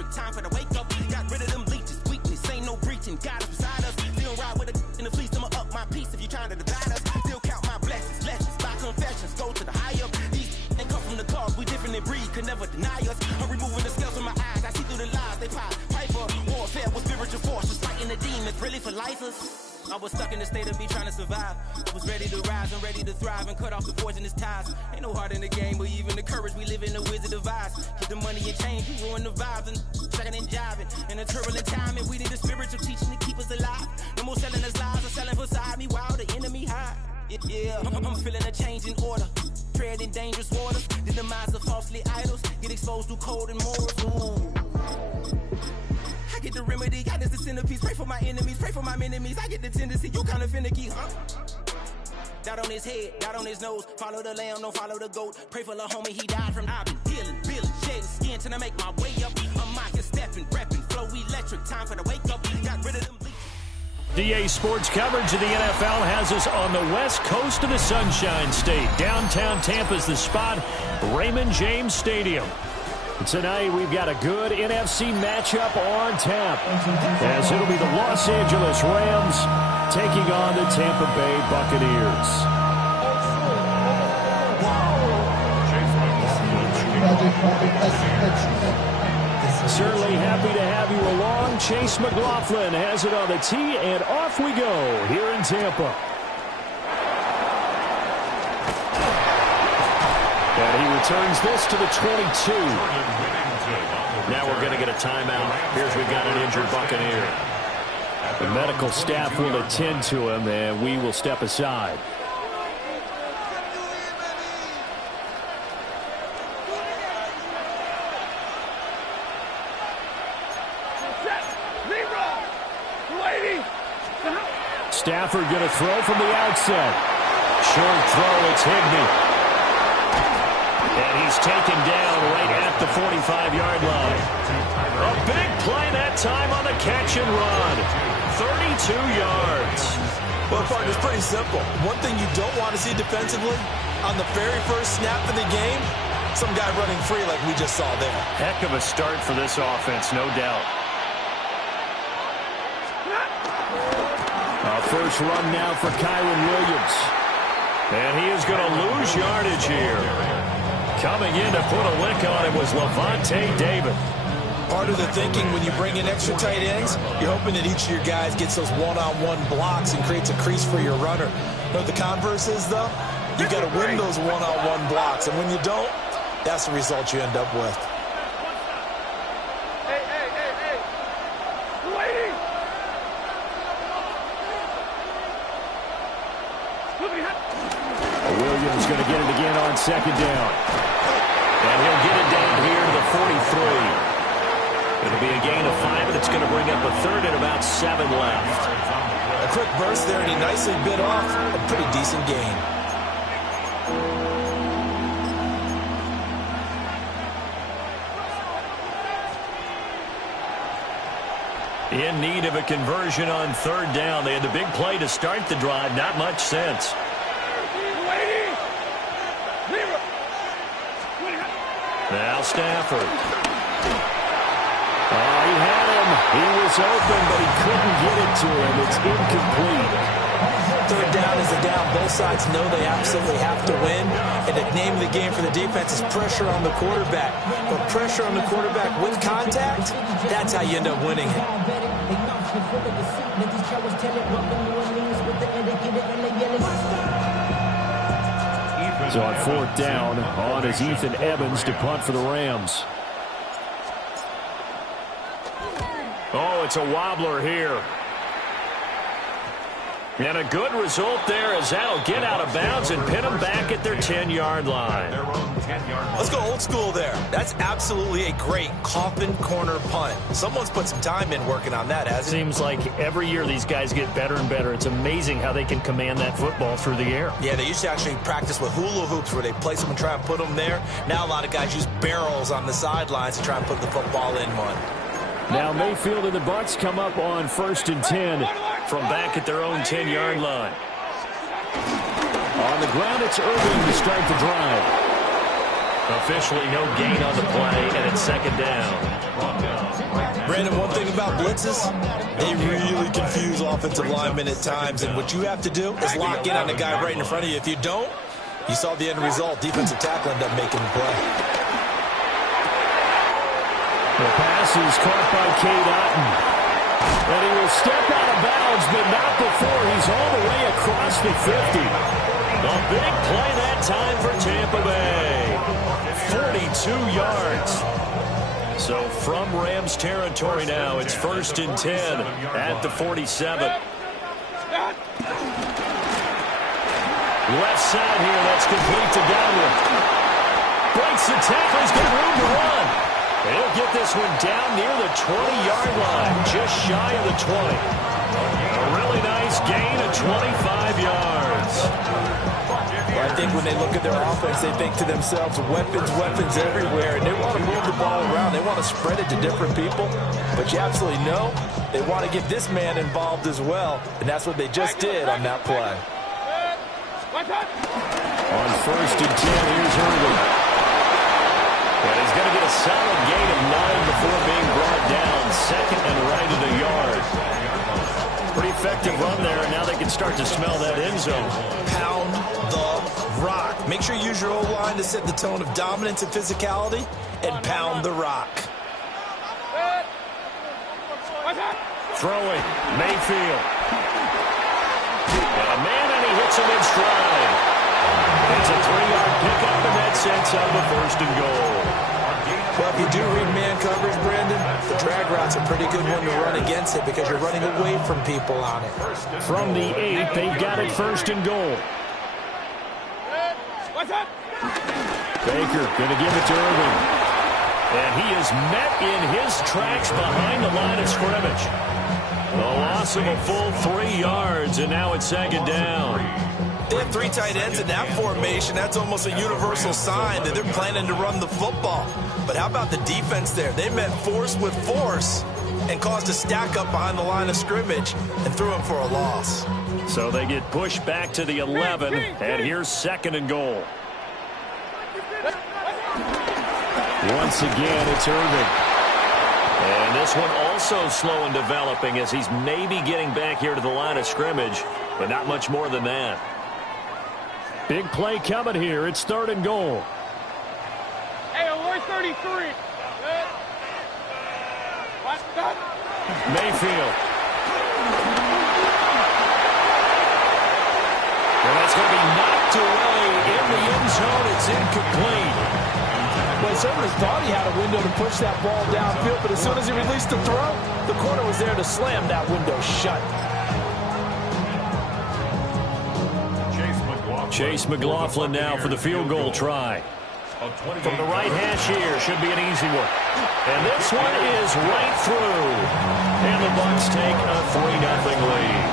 electric. Time for the wake up. Got rid of them leeches. Weakness ain't no breaching. God is beside us. Still ride with a in the fleece. I'ma up my piece if you trying to divide us. Still count my blessings. Lessons by confessions. Go to the higher. These ain't come from the cause. We different in breed. Could never deny us. I'm removing the scales from my eyes. I see through the lies. They pop. Piper. Warfare with spiritual forces. Fighting the demons. Really for lifers. I was stuck in the state of me trying to survive. I was ready to rise and ready to thrive and cut off the poisonous ties. Ain't no heart in the game, but even the courage we live in the wizard of eyes. Get the money and change, we ruin the vibes and second and jiving. In a turbulent time, and we need a spiritual teaching to keep us alive. No more selling us lies or selling beside me while the enemy hide. Yeah, I'm feeling a change in order. Treading dangerous waters. The demise of falsely idols. Get exposed through code and morals. Ooh. I get the remedy, God is the centerpiece. Pray for my enemies, pray for my enemies. I get the tendency, you kinda finicky, huh? Dot on his head, dot on his nose. Follow the lamb, don't follow the goat. Pray for the homie, he died from. I've been dealing, shedding skin till I make my way up. I'm mocking, stepping, repping, flow electric. Time for the wake up. Got rid of them. DA Sports coverage of the NFL has us on the west coast of the Sunshine State. Downtown Tampa's the spot, Raymond James Stadium. Tonight, we've got a good NFC matchup on tap, as it'll be the Los Angeles Rams taking on the Tampa Bay Buccaneers. Certainly happy to have you along. Chase McLaughlin has it on the tee, and off we go here in Tampa. And he returns this to the 22. Now we're going to get a timeout. Here's we've got an injured Buccaneer. The medical staff will attend to him, and we will step aside. Stafford going to throw from the outset. Short throw, it's Higbee. And he's taken down right at the 45-yard line. A big play that time on the catch and run. 32 yards. Well, partner, it's pretty simple. One thing you don't want to see defensively, on the very first snap of the game, some guy running free like we just saw there. Heck of a start for this offense, no doubt. First run now for Kyren Williams. And he is going to lose yardage here. Coming in to put a lick on it was Levante David. Part of the thinking when you bring in extra tight ends, you're hoping that each of your guys gets those one-on-one blocks and creates a crease for your runner. You know what the converse is, though? You got to win those one-on-one blocks, and when you don't, that's the result you end up with. Williams going to get it again on second down. And he'll get it down here to the 43. It'll be a gain of 5, and it's going to bring up a third and about 7 left. A quick burst there, and he nicely bit off a pretty decent gain. In need of a conversion on third down. They had the big play to start the drive. Not much sense. Now Stafford. Oh, he had him. He was open, but he couldn't get it to him. It's incomplete. Third down is a down. Both sides know they absolutely have to win. And the name of the game for the defense is pressure on the quarterback. But pressure on the quarterback with contact, that's how you end up winning it. So on fourth down, on is Ethan Evans to punt for the Rams. Oh, it's a wobbler here. And a good result there as that'll get out of bounds and pin them back at their 10-yard line. Let's go old school there. That's absolutely a great coffin corner punt. Someone's put some time in working on that, hasn't it? Seems like every year these guys get better and better. It's amazing how they can command that football through the air. Yeah, they used to actually practice with hula hoops where they place them and try and put them there. Now a lot of guys use barrels on the sidelines to try and put the football in one. Now Mayfield and the Bucs come up on 1st and 10 from back at their own 10-yard line. On the ground, it's Irving to start the drive. Officially no gain on the play, and it's second down. Brandon, one thing about blitzes, they really confuse offensive linemen at times, and what you have to do is lock in on the guy right in front of you. If you don't, you saw the end result. Defensive tackle ended up making the play. The pass is caught by Cade Otton. And he will step out of bounds, but not before he's all the way across the 50. A big play that time for Tampa Bay. 42 yards. So from Rams territory now, it's 1st and 10 at the 47. Left side here, that's complete to Godwin. Breaks the tackle, he's got room to run. He'll get this one down near the 20-yard line, just shy of the 20. A really nice gain of 25 yards. Well, I think when they look at their offense, they think to themselves, weapons everywhere, and they want to move the ball around. They want to spread it to different people, but you absolutely know they want to get this man involved as well, and that's what they just did on that play. On 1st and 10, here's Irvin. And he's going to get a solid gain of 9 before being brought down. 2nd and right at a yard. Pretty effective run there, and now they can start to smell that end zone. Pound the rock. Make sure you use your O-line to set the tone of dominance and physicality, and pound the rock. Throwing, Mayfield. And a man, and he hits him in stride. It's a 3-yard pickup, and that sets up a 1st and goal. Well, if you do read man coverage, Brandon, the drag route's a pretty good one to run against it because you're running away from people on it. From the 8, they've got it 1st and goal. Baker going to give it to Irvin. And he is met in his tracks behind the line of scrimmage. A loss of a full 3 yards, and now it's 2nd down. They have 3 tight ends in that formation. That's almost a universal sign that they're planning to run the football. But how about the defense there? They met force with force and caused a stack up behind the line of scrimmage and threw him for a loss. So they get pushed back to the 11, and here's 2nd and goal. Once again, it's Irvin. And this one also slow in developing as he's maybe getting back here to the line of scrimmage, but not much more than that. Big play coming here. It's 3rd and goal. Hey, where's 33? Mayfield. And that's going to be knocked away in the end zone. It's incomplete. Well, certainly thought he had a window to push that ball downfield, but as soon as he released the throw, the corner was there to slam that window shut. Chase McLaughlin now for the field goal try. From the right hash here, should be an easy one. And this one is right through. And the Bucs take a 3-0 lead.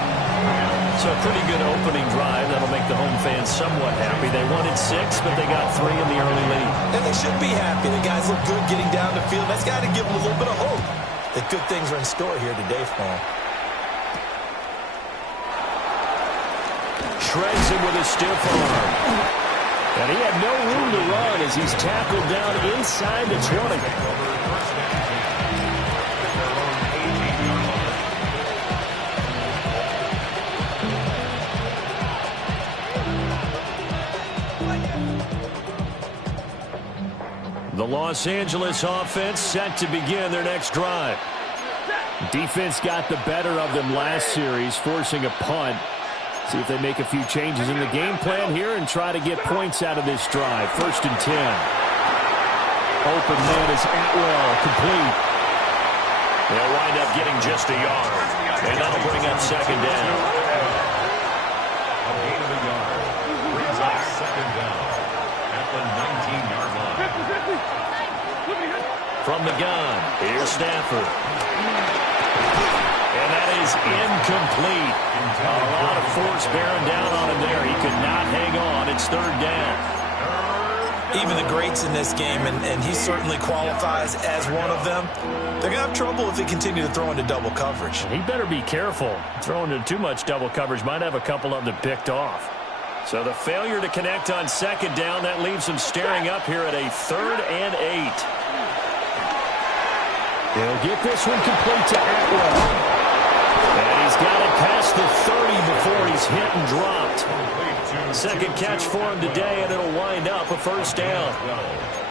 So a pretty good opening drive. That'll make the home fans somewhat happy. They wanted 6, but they got 3 in the early lead. And they should be happy. The guys look good getting down the field. That's got to give them a little bit of hope that good things are in store here today for them. Shreds him with a stiff arm. And he had no room to run as he's tackled down inside the 20. The Los Angeles offense set to begin their next drive. Defense got the better of them last series, forcing a punt. See if they make a few changes in the game plan here and try to get points out of this drive. 1st and 10. Open man is Atwell, complete. They'll wind up getting just a yard. And that'll bring up 2nd down. A gain of a yard. Brings up 2nd down at the 19-yard line. From the gun, here's Stafford. And that is incomplete. A lot of force bearing down on him there. He could not hang on. It's 3rd down. Even the greats in this game, and he certainly qualifies as one of them, they're going to have trouble if they continue to throw into double coverage. He better be careful. Throwing into too much double coverage might have a couple of them picked off. So the failure to connect on 2nd down, that leaves him staring up here at a 3rd and 8. He'll get this one complete to Atwell. And he's got it past the 30 before he's hit and dropped. Second catch for him today, and it'll wind up a first down.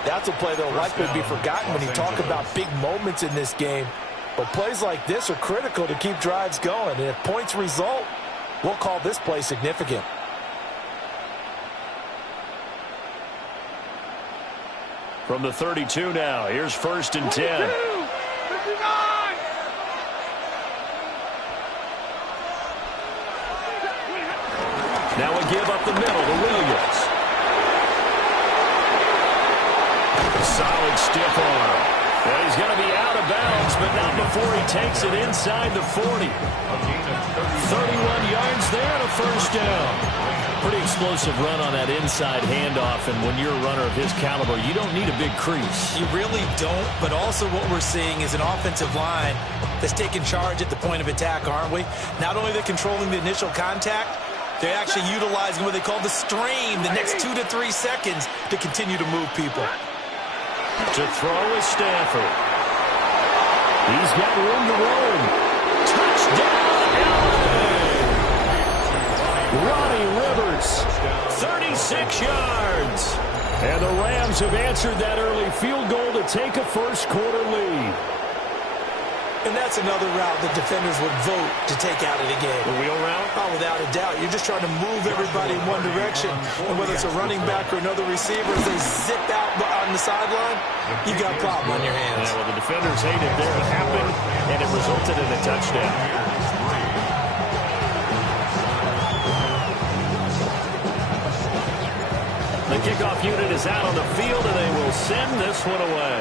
That's a play that will likely be forgotten when you talk about big moments in this game. But plays like this are critical to keep drives going. And if points result, we'll call this play significant. From the 32 now, here's 1st and 10. Now we give up the middle to Williams. A solid stiff arm. Well, he's going to be out of bounds, but not before he takes it inside the 40. 31 yards there and a first down. Pretty explosive run on that inside handoff, and when you're a runner of his caliber, you don't need a big crease. You really don't, but also what we're seeing is an offensive line that's taking charge at the point of attack, aren't we? Not only are they controlling the initial contact, they're actually utilizing what they call the strain, the next 2 to 3 seconds to continue to move people. To throw is Stafford. He's got room to roam. Touchdown, LA! Ronnie Rivers, 36 yards. And the Rams have answered that early field goal to take a first-quarter lead. And that's another route that defenders would vote to take out of the game. The wheel route? Oh, without a doubt. You're just trying to move everybody in one direction. And whether it's a running back or another receiver, as they zip out on the sideline, you got a problem on your hands. Yeah, well, the defenders hate it there. It happened, and it resulted in a touchdown. The kickoff unit is out on the field, and they will send this one away.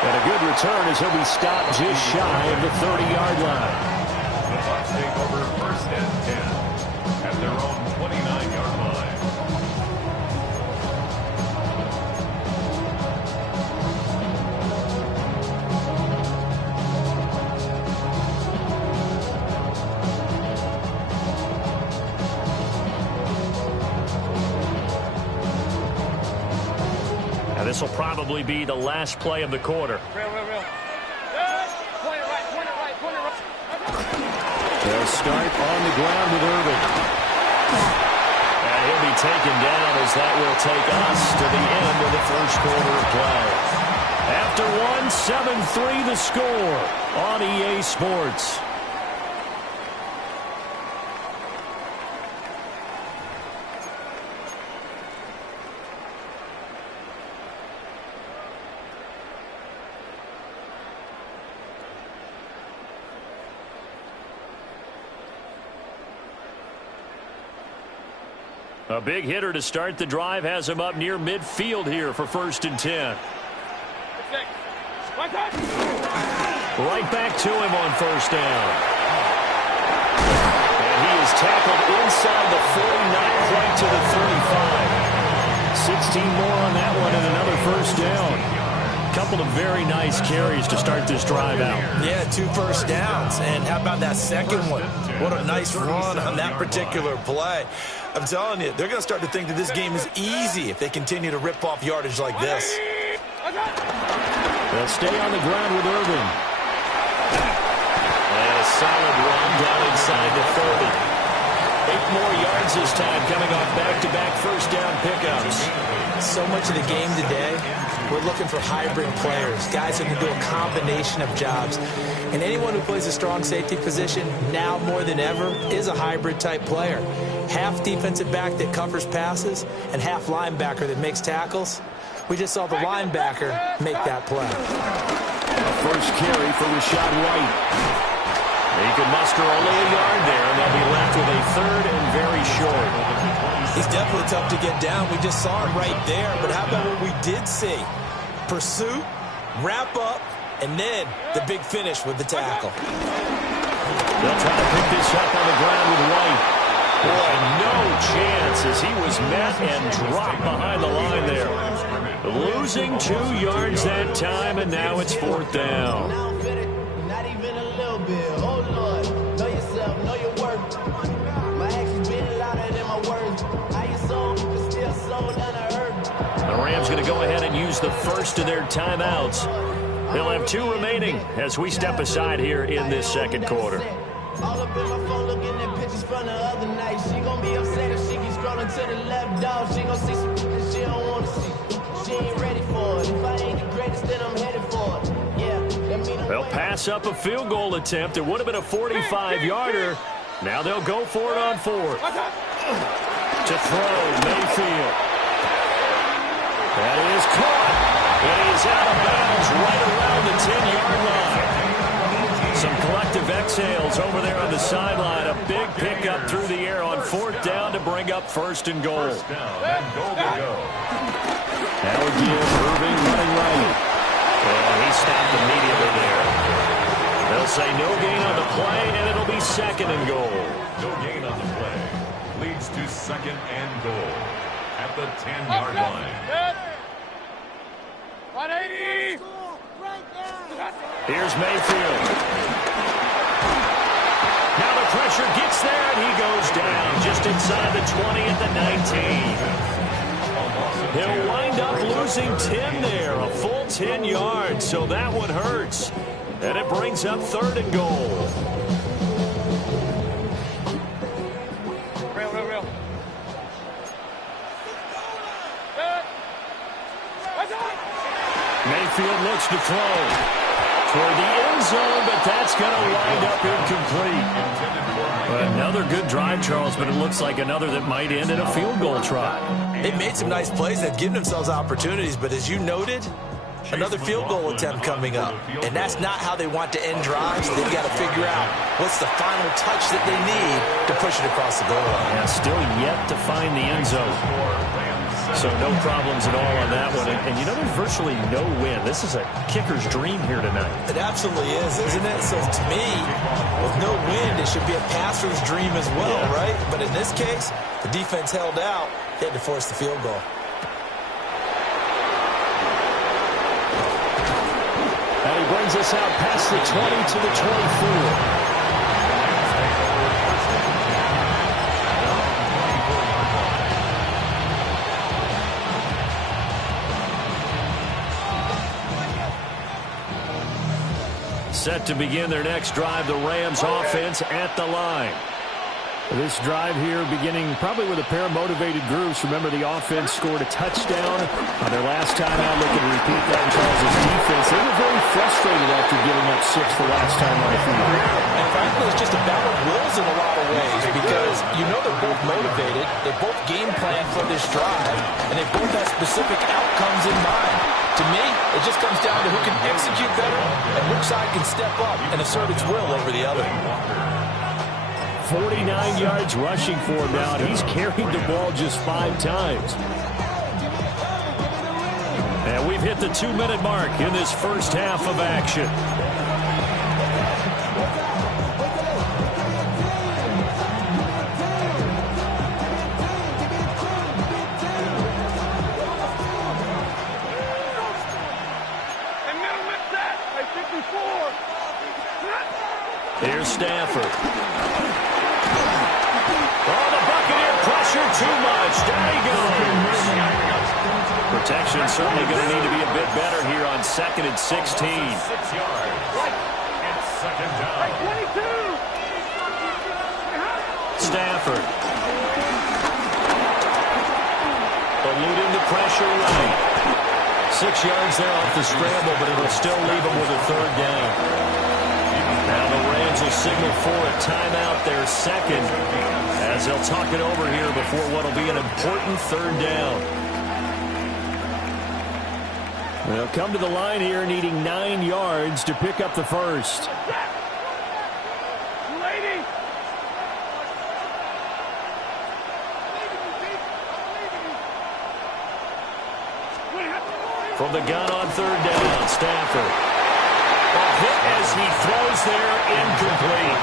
And a good return as he'll be stopped just shy of the 30-yard line. The Bucs take over 1st and 10 at their own 29-yard line. This will probably be the last play of the quarter. They'll start on the ground with Irving. And he'll be taken down as that will take us to the end of the first quarter of play. After 7-3 the score on EA Sports. A big hitter to start the drive has him up near midfield here for 1st and 10. Right back to him on 1st down. And he is tackled inside the 49, right to the 35. 16 more on that one and another 1st down. Couple of very nice carries to start this drive out. Yeah, 2 first downs. And how about that second one? What a nice run on that particular play. I'm telling you, they're going to start to think that this game is easy if they continue to rip off yardage like this. They'll stay on the ground with Irving. And a solid run down inside the 30. 8 more yards this time, coming off back-to-back 1st down pickups. So much of the game today, we're looking for hybrid players, guys who can do a combination of jobs. And anyone who plays a strong safety position, now more than ever, is a hybrid-type player. Half defensive back that covers passes and half linebacker that makes tackles. We just saw the linebacker make that play. A first carry for Rashad White. He can muster only a yard there, and they'll be left with a 3rd and very short. He's definitely tough to get down. We just saw him right there. But how about what we did see? Pursuit, wrap up, and then the big finish with the tackle. They'll try to pick this up on the ground with White. Boy, no chance as he was met and dropped behind the line there. Losing 2 yards that time, and now it's 4th down. Not even a little bit. Oh, Lord. Know yourself. Know your worth. My actions been louder than my words. How you sold, but still sold. Rams going to go ahead and use the first of their timeouts. They'll have 2 remaining as we step aside here in this second quarter. All up in my phone looking at pictures from the other night. She gon' be upset if she keeps scrolling to the left, dog. She gon' see some that she don't wanna see. She ain't ready for it. If I ain't the greatest, then I'm headed for it. Yeah, that mean They'll pass up a field goal attempt. It would have been a 45-yarder. Now they'll go for it on 4th. To throw, Mayfield. That is caught. And he is out of bounds right around the 10-yard line. Some collective exhales over there on the sideline. A big pickup through the air on 4th down to bring up 1st and goal. First down and goal to go. Now again, Irving running right. And he stopped immediately there. They'll say no gain on the play, and it'll be 2nd and goal. No gain on the play. Leads to 2nd and goal at the 10-yard line. 180. Here's Mayfield. Now the pressure gets there, and he goes down just inside the 20 at the 19. He'll wind up losing 10 there, a full 10 yards, so that one hurts. And it brings up 3rd and goal. Real. Mayfield looks to throw toward the end zone, but that's going to wind up incomplete. Another good drive, Charles, but it looks like another that might end in a field goal try. They made some nice plays. They've given themselves opportunities, but as you noted, another field goal attempt coming up. And that's not how they want to end drives. They've got to figure out what's the final touch that they need to push it across the goal line. Yeah, still yet to find the end zone. So no problems at all on that one. And you know, there's virtually no win. This is a kicker's dream here tonight. It absolutely is, isn't it? So to me, with no wind, it should be a passer's dream as well, right? But in this case, the defense held out. They had to force the field goal. And he brings us out past the 20 to the 24. Set to begin their next drive, the Rams offense at the line. This drive here beginning probably with a pair of motivated groups. Remember, the offense scored a touchdown on their last time out. They can repeat that in Charles' defense. They were very frustrated after giving up 6 the last time on the field. And frankly, it's just a battle of wills in a lot of ways because you know they're both motivated. They both game plan for this drive, and they both have specific outcomes in mind. To me, it just comes down to who can execute better and which side can step up and assert its will over the other. 49 yards rushing for him now, and he's carried the ball just 5 times. And we've hit the 2-minute mark in this first half of action. Here's Stafford. Oh, the Buccaneer pressure too much. Down he goes. Protection certainly going to need to be a bit better here on 2nd and 16. 6 yards. And 2nd down. 22. Stafford. Eluding the pressure right. 6 yards there off the scramble, but it'll still leave him with a 3rd down. Now the Rams will signal for a timeout, their 2nd, as they'll talk it over here before what will be an important 3rd down. They'll come to the line here needing 9 yards to pick up the first. From the gun on 3rd down, Stafford. A hit as he throws there, incomplete.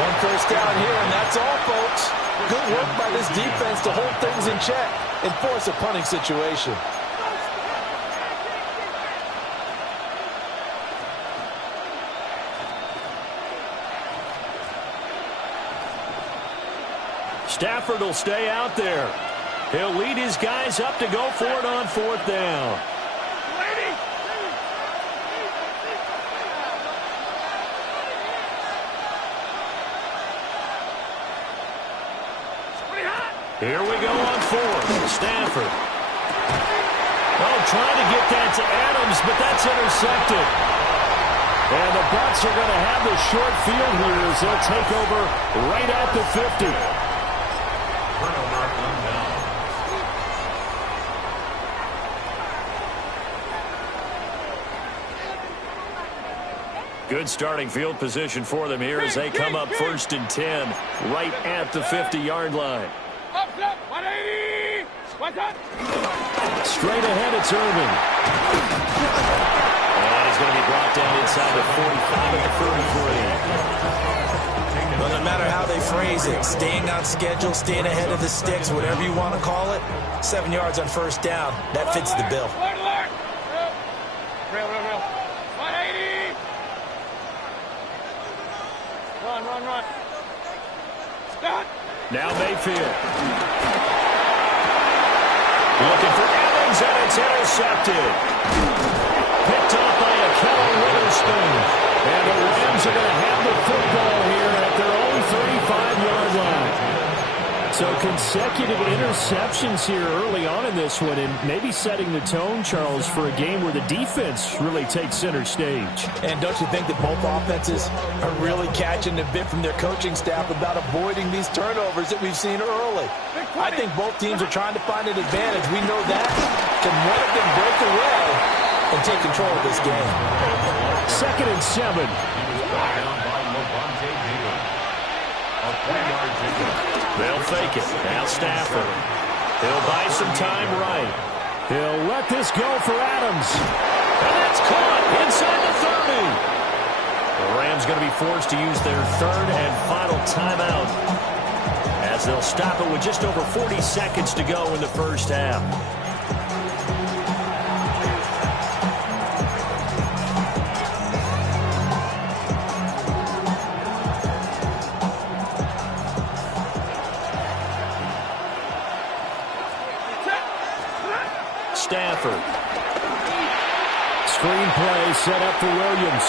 1 first down here, and that's all, folks. Good work by this defense to hold things in check and force a punting situation. Stafford will stay out there. He'll lead his guys up to go for it on 4th down. Here we go on 4th. Stafford. Oh, trying to get that to Adams, but that's intercepted. And the Bucs are going to have the short field here as they'll take over right at the 50. Turnover on down. Good starting field position for them here as they come up 1st and 10 right at the 50-yard line. Up, 180. What's up? Straight ahead, it's Irvin. And he's going to be brought down inside the 45 at the 33. Well, no matter how they phrase it, staying on schedule, staying ahead of the sticks, whatever you want to call it, 7 yards on 1st down, that fits the bill. Real. 180. Run. Stop. Now Mayfield. Looking for Adams, and it's intercepted. Picked off by a Keller Witherspoon. And the Rams are going to have the football here at their own 35-yard line. So consecutive interceptions here early on in this one, and maybe setting the tone, Charles, for a game where the defense really takes center stage. And don't you think that both offenses are really catching a bit from their coaching staff about avoiding these turnovers that we've seen early? I think both teams are trying to find an advantage. We know that. Can one of them break away and take control of this game? 2nd and 7. Down by Levante David. A 3-yard pickup. They'll fake it. Now Stafford. He'll buy some time right. He'll let this go for Adams. And that's caught inside the 30. The Rams going to be forced to use their 3rd and final timeout as they'll stop it with just over 40 seconds to go in the 1st half. Stafford. Screenplay set up for Williams.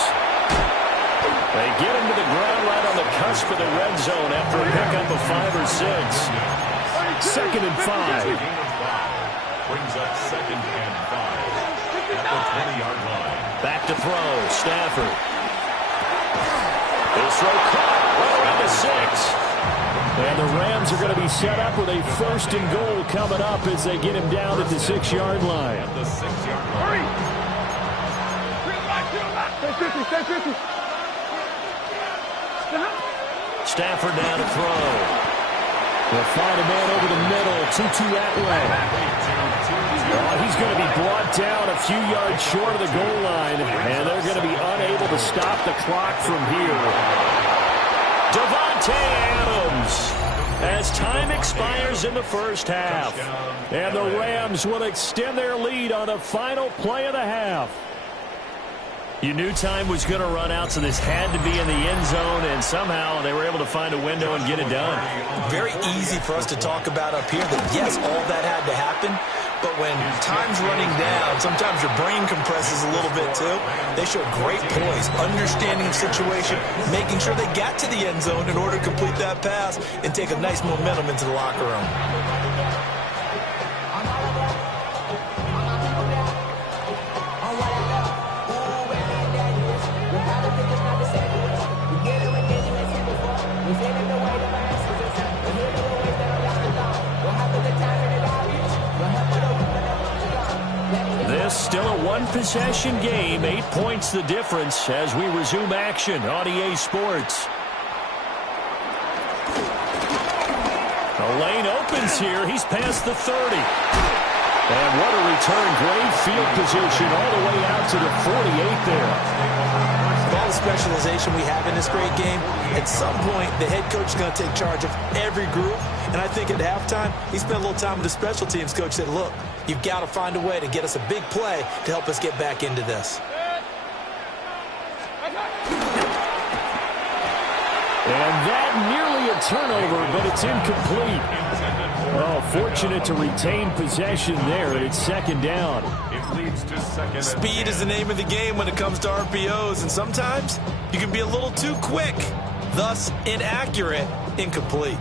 They get him to the ground right on the cusp of the red zone after a pickup of 5 or 6. 2nd and 5. Brings up 2nd and 5 at the 20-yard line. Back to throw. Stafford. His throw caught right around the 6. And the Rams are going to be set up with a 1st and goal coming up as they get him down at the 6-yard line. At the 6-yard line. Stafford down to throw. They'll find a man over the middle. 2-2 Atwell. Oh, he's going to be brought down a few yards short of the goal line, and they're going to be unable to stop the clock from here. Davante Adams as time expires in the 1st half. And the Rams will extend their lead on the final play of the half. You knew time was going to run out, so this had to be in the end zone, and somehow they were able to find a window and get it done. Very easy for us to talk about up here that, yes, all that had to happen, but when time's running down, sometimes your brain compresses a little bit too. They showed great poise, understanding the situation, making sure they got to the end zone in order to complete that pass and take a nice momentum into the locker room. This still a one-possession game. 8 points the difference as we resume action on EA Sports. The lane opens here. He's past the 30. And what a return. Great field position all the way out to the 48 there. With all the specialization we have in this great game, at some point the head coach is going to take charge of every group. And I think at halftime, he spent a little time with the special teams coach, said, look, you've got to find a way to get us a big play to help us get back into this. And that nearly a turnover, but it's incomplete. Oh, fortunate to retain possession there, and it's second down. It leads to second. Speed is the name of the game when it comes to RPOs, and sometimes you can be a little too quick, thus inaccurate, incomplete.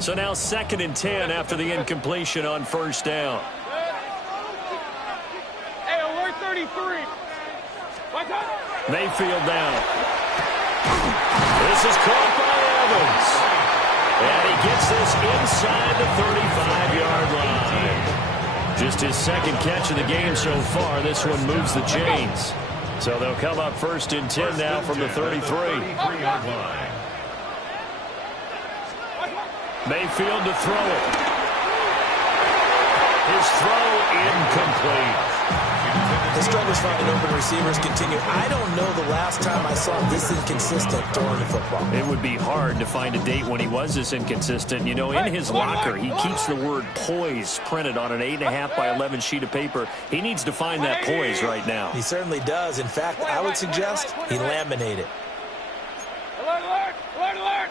So now 2nd and 10 after the incompletion on first down. Hey, alert 33. What's up? Mayfield down. This is caught by Evans. And he gets this inside the 35-yard line. Just his second catch of the game so far. This one moves the chains. So they'll come up 1st and 10 now from the 33. 33-yard line. Mayfield to throw it. His throw incomplete. The struggles finding open receivers continue. I don't know the last time I saw this inconsistent throwing the football. It would be hard to find a date when he was this inconsistent. You know, in his locker, he keeps the word poise printed on an 8.5 by 11 sheet of paper. He needs to find that poise right now. He certainly does. In fact, I would suggest he laminate it. Alert, alert, alert, alert.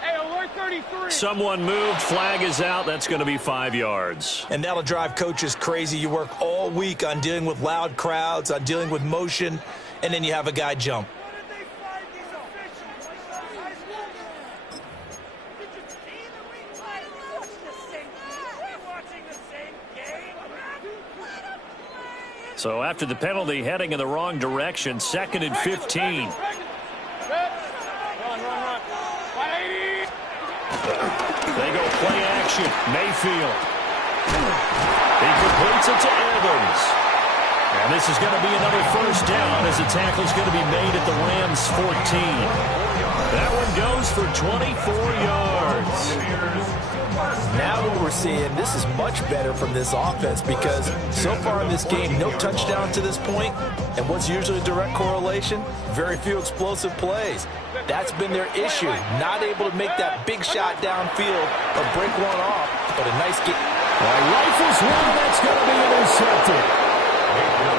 Hey, alert 33. Someone moved. Flag is out. That's going to be 5 yards. And that'll drive coaches crazy. You work all week on dealing with loud crowds, on dealing with motion, and then you have a guy jump. So after the penalty, heading in the wrong direction, 2nd and 15. They go play action. Mayfield. He completes it to Evans. And this is going to be another first down as the tackle's going to be made at the Rams' 14. That one goes for 24 yards. Now what we're seeing, this is much better from this offense because so far in this game, no touchdown to this point, and what's usually a direct correlation? Very few explosive plays. That's been their issue, not able to make that big shot downfield or break one off, but a nice get. Rifles one, that's going to be intercepted.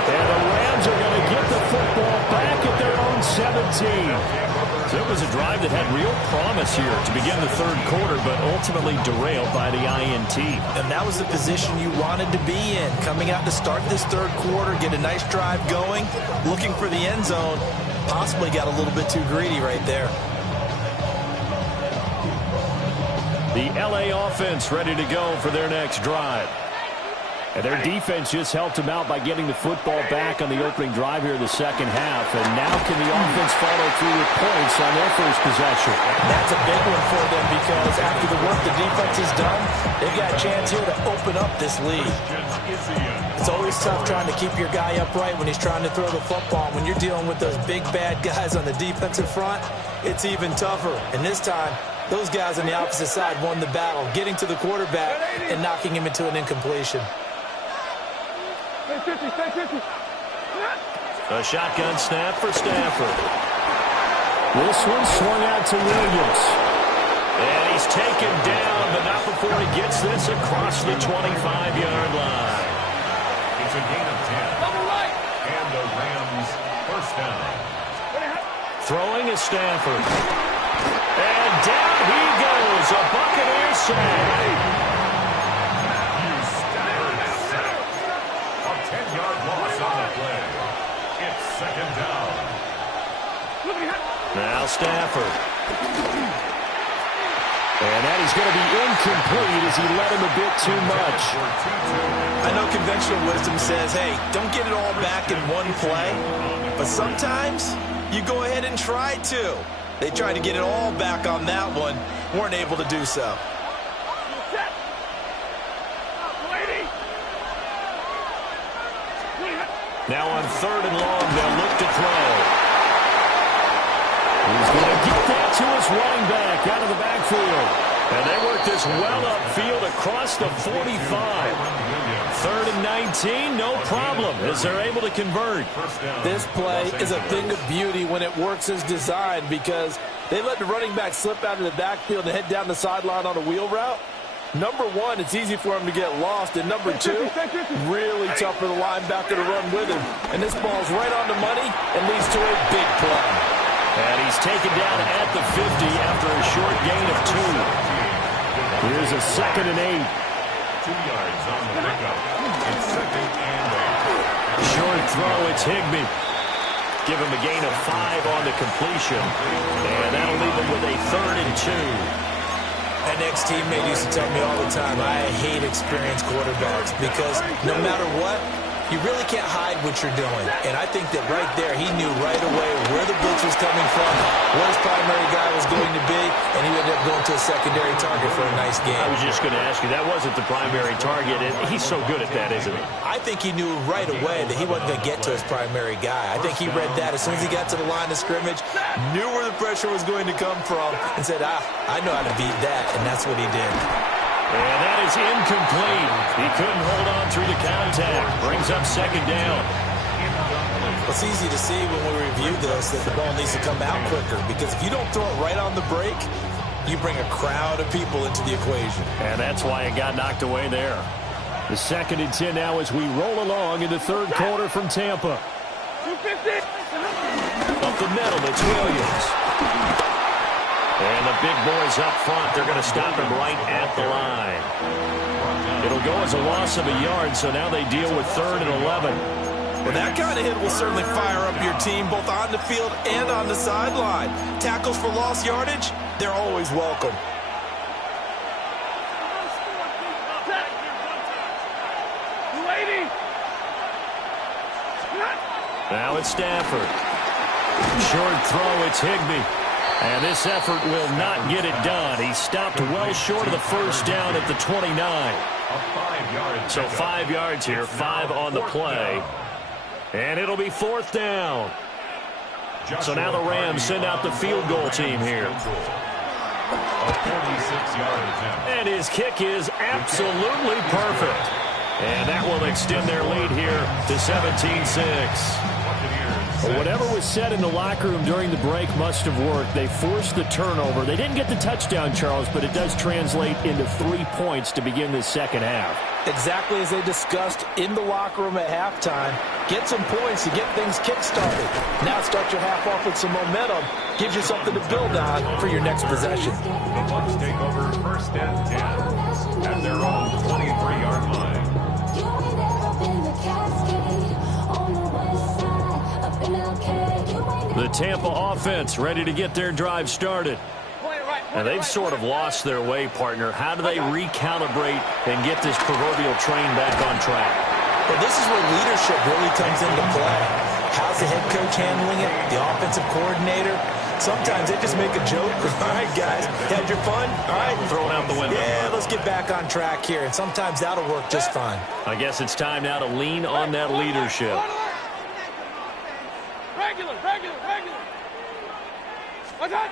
And the Rams are going to get the football back at their own 17. So it was a drive that had real promise here to begin the third quarter, but ultimately derailed by the INT. And that was the position you wanted to be in, coming out to start this third quarter, get a nice drive going, looking for the end zone. Possibly got a little bit too greedy right there. The LA offense ready to go for their next drive. And their defense just helped them out by getting the football back on the opening drive here in the second half. And now can the offense follow through with points on their first possession? That's a big one for them because after the work the defense has done, they've got a chance here to open up this lead. It's always tough trying to keep your guy upright when he's trying to throw the football. When you're dealing with those big, bad guys on the defensive front, it's even tougher. And this time, those guys on the opposite side won the battle, getting to the quarterback and knocking him into an incompletion. A shotgun snap for Stafford. This one swung out to Williams. And he's taken down, but not before he gets this across the 25-yard line. It's a gain of 10. And the Rams first down. Throwing is Stafford. And down he goes. A Buccaneer sack. 10-yard loss on the play. It's second down. Now Stafford. And that is going to be incomplete as he led him a bit too much. I know conventional wisdom says, hey, don't get it all back in one play. But sometimes you go ahead and try to. They tried to get it all back on that one. Weren't able to do so. Now on 3rd and long, they'll look to throw. He's going to get that to his running back out of the backfield. And they work this well upfield across the 45. 3rd and 19, no problem, as they're able to convert. This play is a thing of beauty when it works as designed because they let the running back slip out of the backfield and head down the sideline on a wheel route. Number one, it's easy for him to get lost. And number two, really tough for the linebacker to run with him. And this ball's right on the money and leads to a big play. And he's taken down at the 50 after a short gain of 2. Here's a 2nd and 8. 2 yards on the pickup. It's 2nd and 8. Short throw, it's Higbee. Give him a gain of 5 on the completion. And that'll leave him with a 3rd and 2. An ex-teammate used to tell me all the time, I hate experienced quarterbacks because no matter what, you really can't hide what you're doing. And I think that right there, he knew right away where the blitz was coming from, where his primary guy was going to be, and he ended up going to a secondary target for a nice game. I was just going to ask you, that wasn't the primary target, and he's so good at that, isn't he? I think he knew right away that he wasn't going to get to his primary guy. I think he read that as soon as he got to the line of scrimmage, knew where the pressure was going to come from, and said, I know how to beat that, and that's what he did. And that is incomplete. He couldn't hold on through the contact. Brings up 2nd down. It's easy to see when we review this that the ball needs to come out quicker because if you don't throw it right on the break, you bring a crowd of people into the equation. And that's why it got knocked away there. The 2nd and 10 now as we roll along in the 3rd quarter from Tampa. 250. Up the middle, it's Williams. And the big boys up front, they're going to stop him right at the line. It'll go as a loss of a yard, so now they deal with 3rd and 11. Well, that kind of hit will certainly fire up your team both on the field and on the sideline. Tackles for lost yardage, they're always welcome. Now it's Stafford. Short throw, it's Higbee. And this effort will not get it done. He stopped well short of the 1st down at the 29. So 5 yards here, 5 on the play. And it'll be 4th down. So now the Rams send out the field goal team here. And his kick is absolutely perfect. And that will extend their lead here to 17-6. Whatever was said in the locker room during the break must have worked. They forced the turnover. They didn't get the touchdown, Charles, but it does translate into 3 points to begin the 2nd half. Exactly as they discussed in the locker room at halftime. Get some points to get things kick-started. Now start your half off with some momentum. Gives you something to build on for your next possession. The Bucs take over 1st and 10 at their own 23-yard line. The Tampa offense ready to get their drive started. And they've sort of lost their way, partner. How do they recalibrate and get this proverbial train back on track? Well, this is where leadership really comes into play. How's the head coach handling it? The offensive coordinator? Sometimes they just make a joke. All right, guys, had your fun? All right. Throw it out the window. Yeah, let's get back on track here. And sometimes that'll work just fine. I guess it's time now to lean on that leadership. Regular. What's that?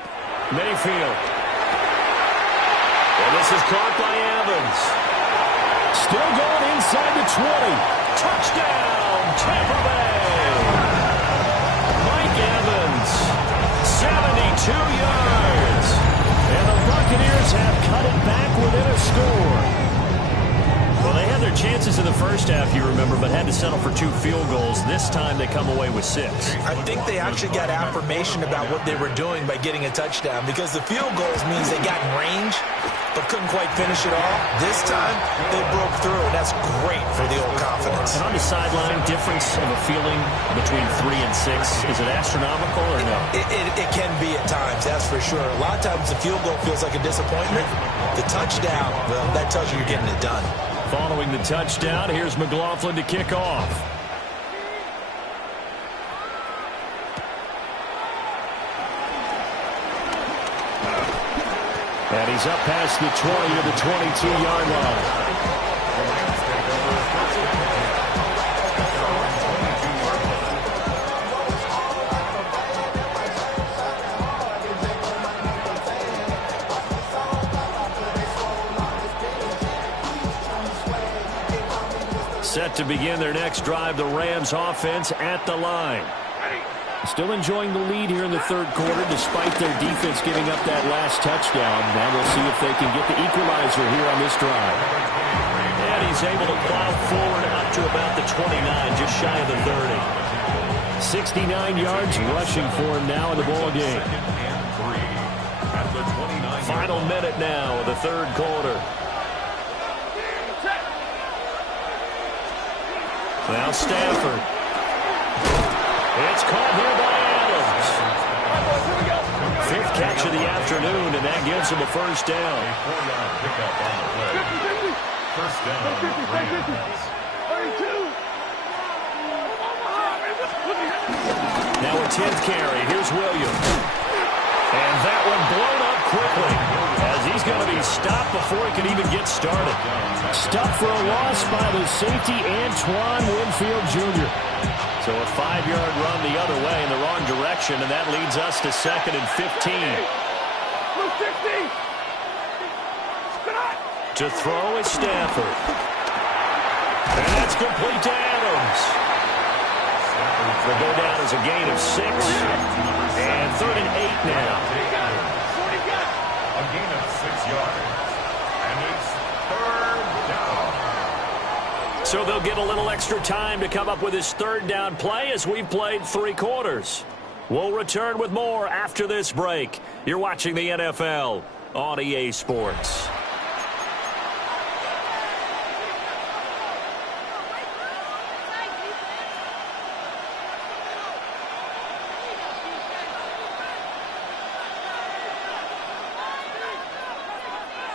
Mayfield. And this is caught by Evans. Still going inside the 20. Touchdown, Tampa Bay. Mike Evans, 72 yards. And the Buccaneers have cut it back within a score. Well, they had their chances in the 1st half, you remember, but had to settle for 2 field goals. This time they come away with 6. I think they actually got affirmation about what they were doing by getting a touchdown because the field goals means they got in range but couldn't quite finish it all. This time, they broke through, and that's great for the old confidence. And on the sideline, difference of a feeling between 3 and 6, is it astronomical or no? It can be at times, that's for sure. A lot of times the field goal feels like a disappointment. The touchdown, well, that tells you you're getting it done. Following the touchdown, here's McLaughlin to kick off. And he's up past the 20 to the 22-yard line. Set to begin their next drive, the Rams offense at the line. Still enjoying the lead here in the 3rd quarter despite their defense giving up that last touchdown. Now we'll see if they can get the equalizer here on this drive. And he's able to plow forward up to about the 29, just shy of the 30. 69 yards rushing for him now in the ball game. 5 Final minute now of the third quarter. Now Stafford. It's caught here by Adams. Fifth catch of the afternoon, and that gives him a first down. A 4-yard pickup on the play. First down, Rams. Now a 10th carry. Here's Williams. And that one blown up quickly as he's going to be stopped before he can even get started. Stopped for a loss by the safety, Antoine Winfield Jr. So a 5-yard run the other way in the wrong direction, and that leads us to 2nd and 15. To throw is Stafford. And that's complete to Adams. Will go down as a gain of 6. And 3rd and 8 now. A gain of 6 yards. And it's 3rd down. So they'll get a little extra time to come up with his 3rd down play as we've played 3 quarters. We'll return with more after this break. You're watching the NFL on EA Sports.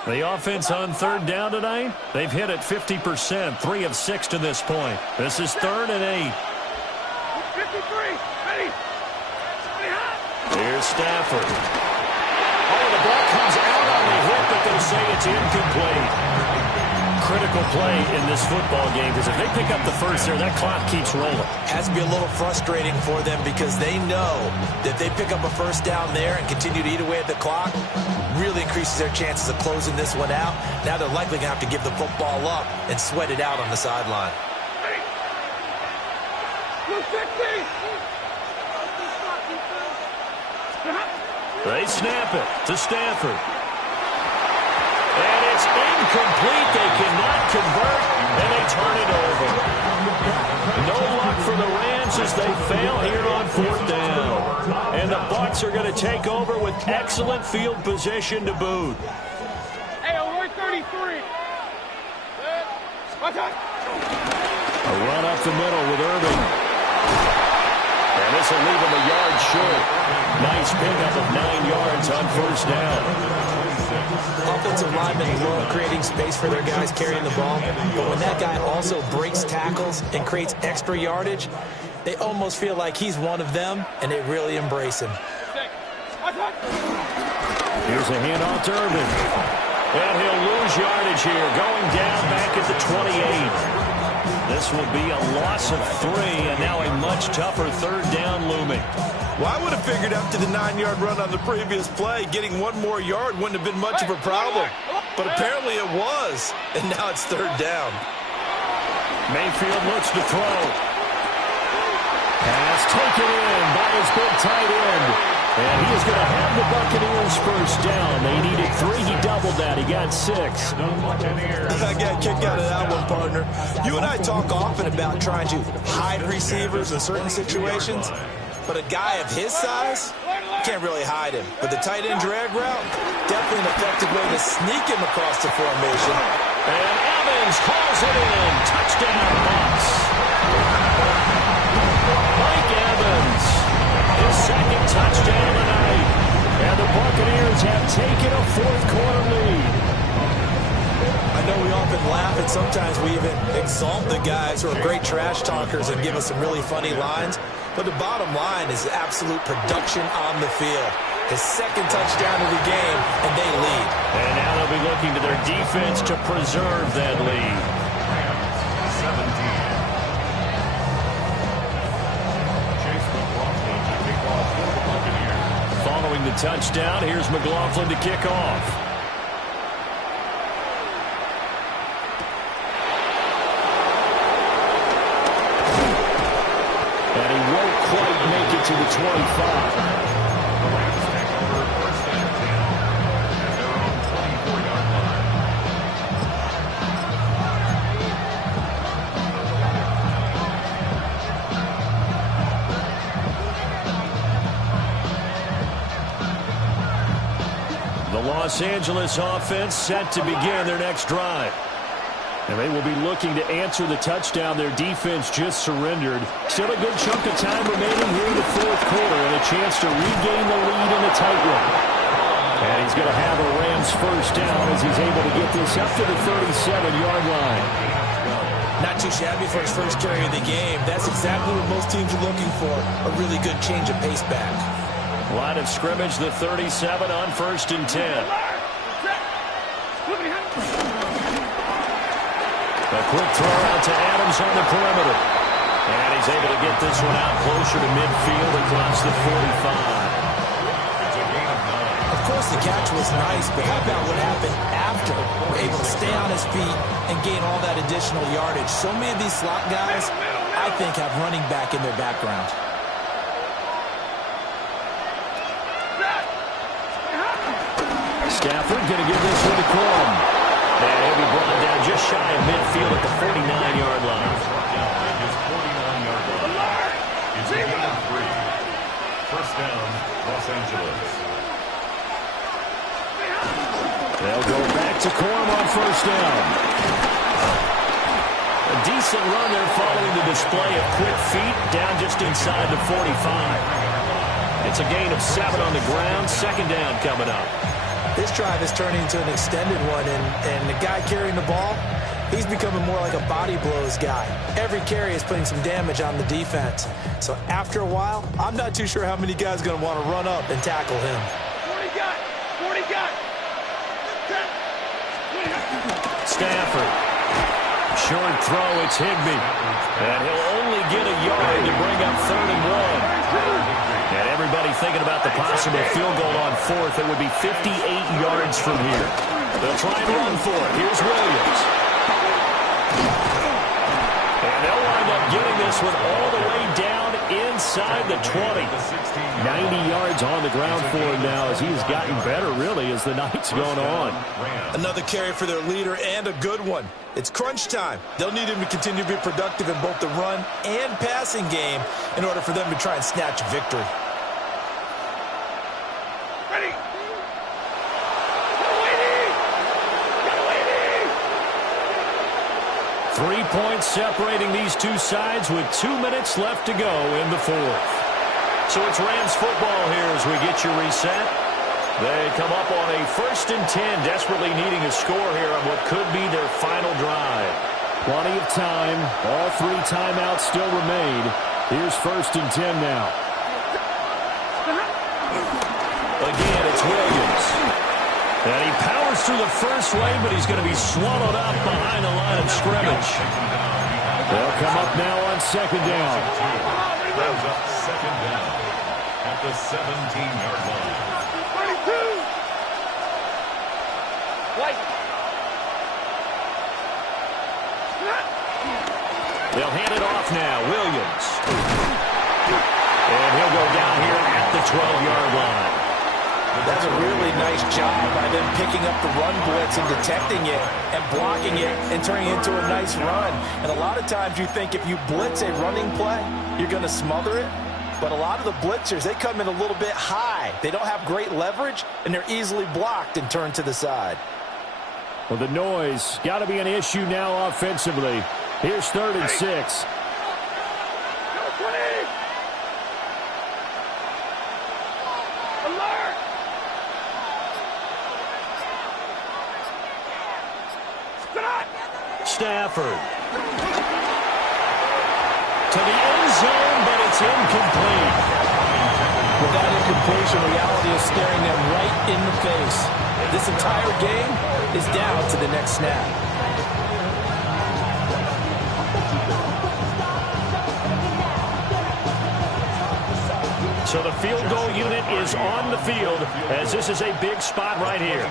The offense on 3rd down tonight, they've hit it 50%, 3 of 6 to this point. This is 3rd and 8. 53, ready. Here's Stafford. Oh, the ball comes out on the hit, but they say it's incomplete. Critical play in this football game, because if they pick up the first there, that clock keeps rolling. Has to be a little frustrating for them because they know that if they pick up a first down there and continue to eat away at the clock, really increases their chances of closing this one out. Now they're likely going to have to give the football up and sweat it out on the sideline. They snap it to Stafford. And it's incomplete. They cannot convert, and they turn it over. No luck for the Rams as they fail here on 4th down. And the Bucs are going to take over with excellent field position to boot. Hey, we're 33. A run up the middle with Irving. And this will leave him a yard short. Nice pickup of 9 yards on 1st down. Offensive linemen love creating space for their guys carrying the ball, but when that guy also breaks tackles and creates extra yardage, they almost feel like he's one of them, and they really embrace him. Here's a handoff to Irving. And he'll lose yardage here, going down back at the 28. This will be a loss of 3, and now a much tougher 3rd down looming. Well, I would have figured after the 9-yard run on the previous play, getting 1 more yard wouldn't have been much of a problem. But apparently it was, and now it's 3rd down. Mayfield looks to throw. Pass taken in by his big tight end. And he is going to have the Buccaneers first down. They needed 3. He doubled that. He got 6. I got a kick out of that one, partner. You and I talk often about trying to hide receivers in certain situations. But a guy of his size, can't really hide him. But the tight end drag route, definitely an effective way to sneak him across the formation. And Evans calls it in. Touchdown, Bucs. Mike Evans, his 2nd touchdown tonight. And the Buccaneers have taken a 4th quarter lead. I know we often laugh, and sometimes we even exalt the guys who are great trash talkers and give us some really funny lines. But the bottom line is absolute production on the field. His 2nd touchdown of the game, and they lead. And now they'll be looking to their defense to preserve that lead. 17. Chase McLaughlin to kick off for the Buccaneers. Following the touchdown, here's McLaughlin to kick off. To the 25. Los Angeles offense set to begin their next drive. And they will be looking to answer the touchdown their defense just surrendered. Still a good chunk of time remaining here in the fourth quarter and a chance to regain the lead in a tight one. And he's going to have a Rams first down as he's able to get this up to the 37-yard line. Not too shabby for his first carry of the game. That's exactly what most teams are looking for, a really good change of pace back. Line of scrimmage, the 37 on 1st and 10. A quick throw out to Adams on the perimeter. And he's able to get this one out closer to midfield across the 45. Of course, the catch was nice, but how about what happened after? We're able to stay on his feet and gain all that additional yardage. So many of these slot guys, I think, have running back in their background. Stafford going to give this one to Corum. And he'll be brought down just shy of midfield at the 49-yard line. His 49-yard line. It's a gain of 3. First down, Los Angeles. They'll go back to Corum on first down. A decent run there following the display of quick feet down just inside the 45. It's a gain of 7 on the ground. Second down coming up. This drive is turning into an extended one, and the guy carrying the ball, he's becoming more like a body blows guy. Every carry is putting some damage on the defense. So after a while, I'm not too sure how many guys are going to want to run up and tackle him. 40 got. Stafford. Short throw, it's Higbee. And he'll only get a yard to bring up 3rd and 1. And everybody thinking about the possible field goal on 4th. It would be 58 yards from here. They'll try and run for it. Here's Williams. And they'll wind up getting this one all the way down inside the 20. 90 yards on the ground for him now as he's gotten better, really, as the night's gone on. Another carry for their leader and a good one. It's crunch time. They'll need him to continue to be productive in both the run and passing game in order for them to try and snatch victory. Ready. 3 points separating these two sides with 2 minutes left to go in the fourth. So it's Rams football here as we get you reset. They come up on a 1st and 10, desperately needing a score here on what could be their final drive. Plenty of time. All 3 timeouts still remain. Here's 1st and 10 now. Again, it's Williams. And he powers through the first wave, but he's going to be swallowed up behind the line of scrimmage. They'll come up now on 2nd down. Brings up 2nd down at the 17-yard line. They'll hand it off now. Williams. And he'll go down here at the 12-yard line. That's a really nice job by them picking up the run blitz and detecting it and blocking it and turning it into a nice run. And a lot of times you think if you blitz a running play, you're going to smother it. But a lot of the blitzers, they come in a little bit high. They don't have great leverage, and they're easily blocked and turned to the side. Well, the noise got to be an issue now offensively. Here's 3rd and 6. Stafford. To the end zone, but it's incomplete. With that incompletion, reality is staring them right in the face. This entire game is down to the next snap. So the field goal unit is on the field as this is a big spot right here.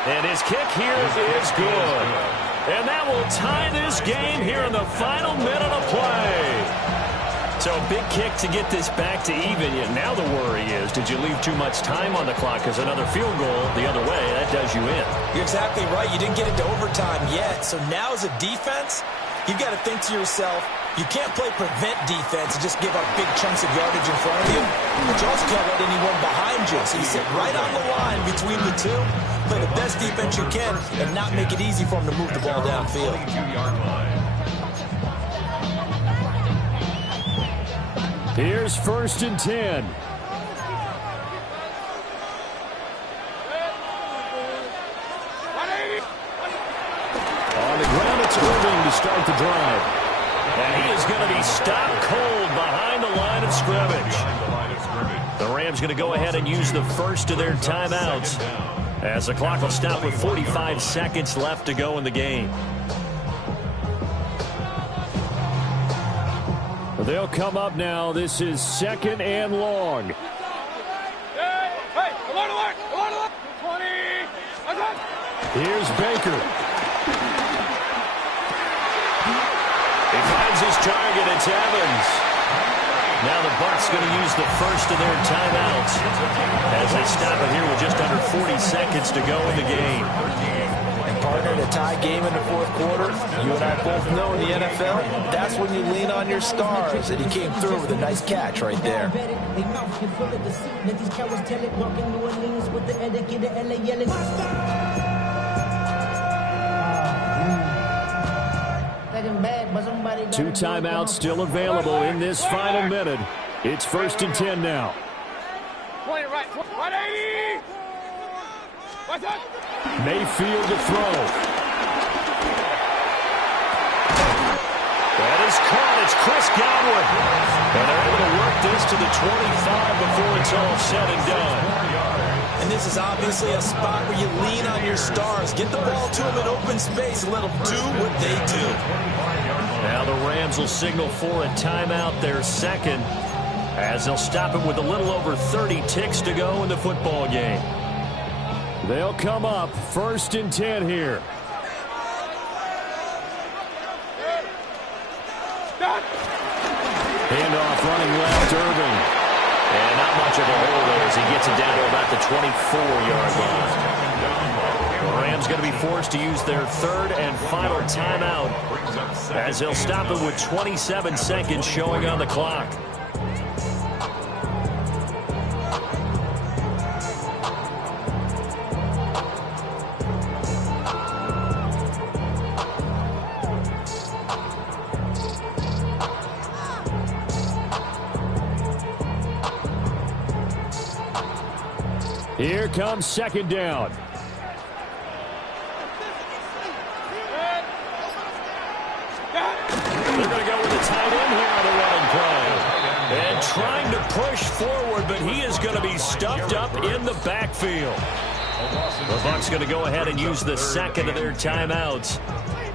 And his kick here is good. And that will tie this game here in the final minute of play. So a big kick to get this back to even. Yet now the worry is, did you leave too much time on the clock? Because another field goal the other way, that does you in. You're exactly right. You didn't get into overtime yet. So now as a defense, you've got to think to yourself, You can't play prevent defense and just give up big chunks of yardage in front of you, but you also can't let anyone behind you. So you sit right on the line between the two, play the best defense you can, and not make it easy for them to move the ball downfield. Here's 1st and 10. On the ground, it's Irving to start the drive. And he is going to be stopped cold behind the line of scrimmage. The Rams going to go ahead and use the first of their timeouts, as the clock will stop with 45 seconds left to go in the game. They'll come up now. This is 2nd and long. Here's Baker. He finds his target. It's Evans. Now the Bucs going to use the first of their timeouts as they stop it here with just under 40 seconds to go in the game. And partner, in a tie game in the 4th quarter, you and I both know in the NFL, that's when you lean on your stars, and he came through with a nice catch right there. Two timeouts still available in this final minute. It's 1st and 10 now. Mayfield to throw. That is caught. It's Chris Godwin. And they're able to work this to the 25 before it's all said and done. And this is obviously a spot where you lean on your stars. Get the ball to them in open space and let them do what they do. Now the Rams will signal for a timeout, their second, as they'll stop it with a little over 30 ticks to go in the football game. They'll come up 1st and 10 here. Handoff running left, Irving. And not much of a hole there as he gets it down to about the 24-yard line. The Rams going to be forced to use their 3rd and final timeout as they'll stop it with 27 seconds showing on the clock. Here comes 2nd down. They're going to go with the tight end here on the running play. And trying to push forward, but he is going to be stuffed up in the backfield. The Bucs going to go ahead and use the 2nd of their timeouts.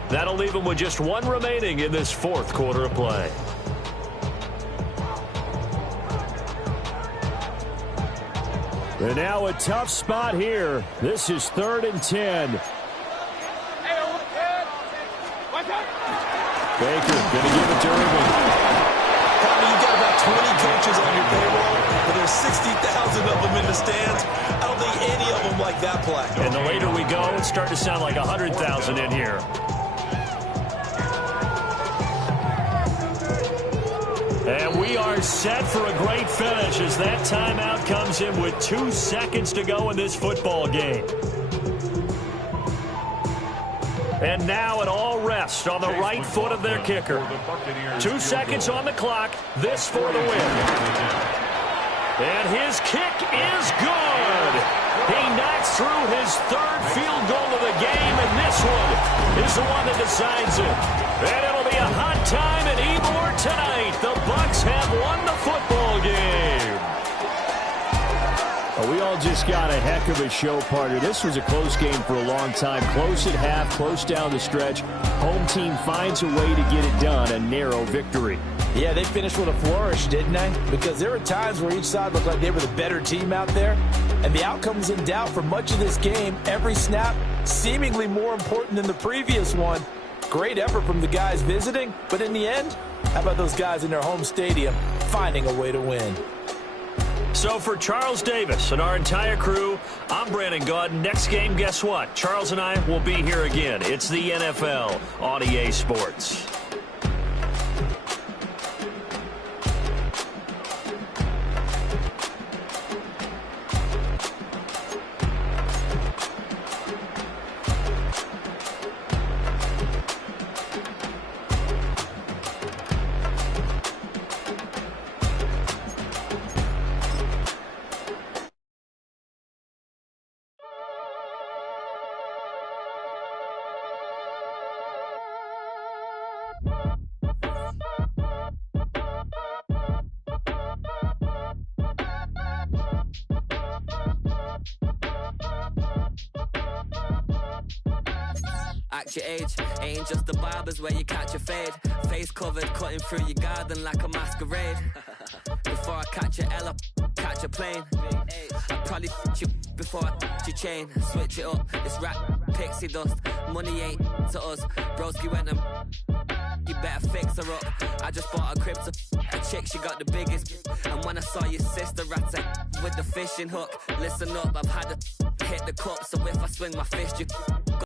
That'll leave them with just 1 remaining in this 4th quarter of play. And now a tough spot here. This is 3rd and 10. Baker going to give it to Irving. You've got about 20 coaches on your payroll, but there's 60,000 of them in the stands. I don't think any of them like that play. And the later we go, it's starting to sound like 100,000 in here. And we are set for a great finish as that timeout comes in with 2 seconds to go in this football game. And now it all rests on the right foot of their kicker. 2 seconds on the clock. This for the win. And his kick is good. He knocks through his 3rd field goal of the game, and this one is the one that decides it. And it'll be a hot time in Ybor tonight. The Bucs have won the football game. We all just got a heck of a show, partner. This was a close game for a long time. Close at half, close down the stretch. Home team finds a way to get it done. A narrow victory. Yeah, they finished with a flourish, didn't they? Because there were times where each side looked like they were the better team out there. And the outcome was in doubt for much of this game. Every snap seemingly more important than the previous one. Great effort from the guys visiting. But in the end, how about those guys in their home stadium finding a way to win? So for Charles Davis and our entire crew, I'm Brandon Gaudin. Next game, guess what? Charles and I will be here again. It's the NFL on EA Sports. act your age. Ain't just the barbers where you catch a fade. Face covered, cutting through your garden like a masquerade. Before I catch a L up, catch a plane. I'd probably you before I your chain. Switch it up, it's rap, pixie dust. Money ain't to us. Broski went and you better fix her up. I just bought a crib to a chick, she got the biggest. And when I saw your sister at it with the fishing hook, listen up, I've had to hit the cup, so if I swing my fist, you